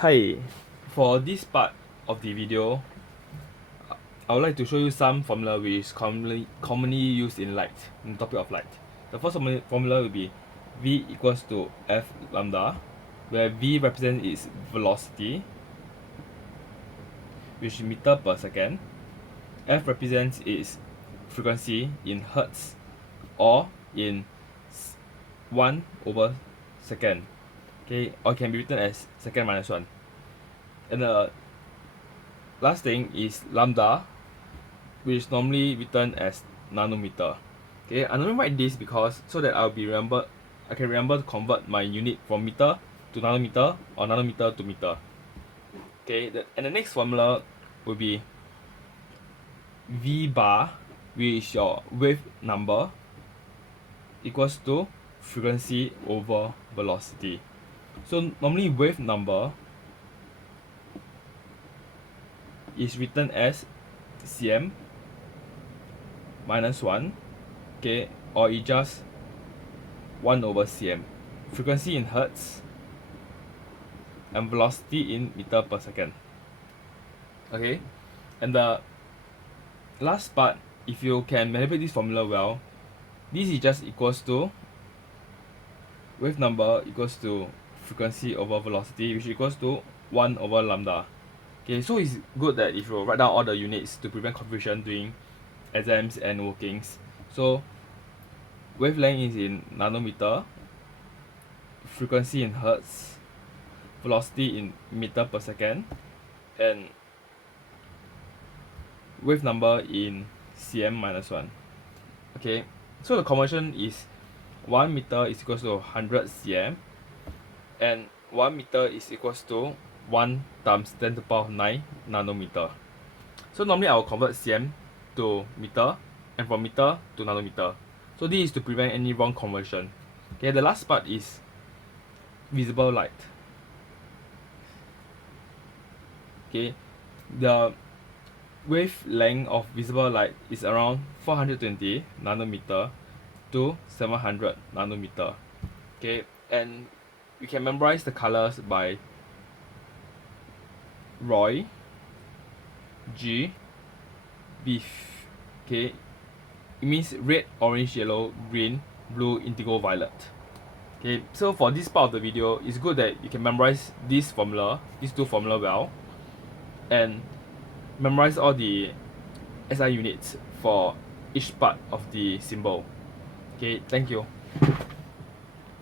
Hi, for this part of the video, I would like to show you some formula which is commonly used in light, in the topic of light. The first formula will be V equals to F lambda, where V represents its velocity, which is meter per second. F represents its frequency in hertz or in 1 over second. Okay, or it can be written as second minus 1. And the last thing is lambda, which is normally written as nanometer. Okay, I normally write this because so that I can remember to convert my unit from meter to nanometer or nanometer to meter. Okay, and the next formula will be V bar, which is your wave number, equals to frequency over velocity. So normally wave number is written as cm minus 1, okay, or it just 1 over cm. Frequency in hertz and velocity in meter per second. Okay, and the last part, if you can manipulate this formula well, this is just equals to wave number equals to frequency over velocity, which equals to 1 over lambda. Okay, so it's good that if you write down all the units to prevent confusion during exams and workings. So wavelength is in nanometer, frequency in hertz, velocity in meter per second, and wave number in cm minus 1. Okay, so the conversion is 1 meter is equals to 100 cm, and 1 meter is equals to 1 times 10 to the power of 9 nanometer. So normally I will convert cm to meter and from meter to nanometer. So this is to prevent any wrong conversion. Okay, the last part is visible light. Okay, the wavelength of visible light is around 420 nanometer to 700 nanometer. Okay, and we can memorize the colors by Roy, G, Beef. Okay, it means red, orange, yellow, green, blue, indigo, violet. Okay, so for this part of the video, it's good that you can memorize these two formula well, and memorize all the SI units for each part of the symbol. Okay, thank you.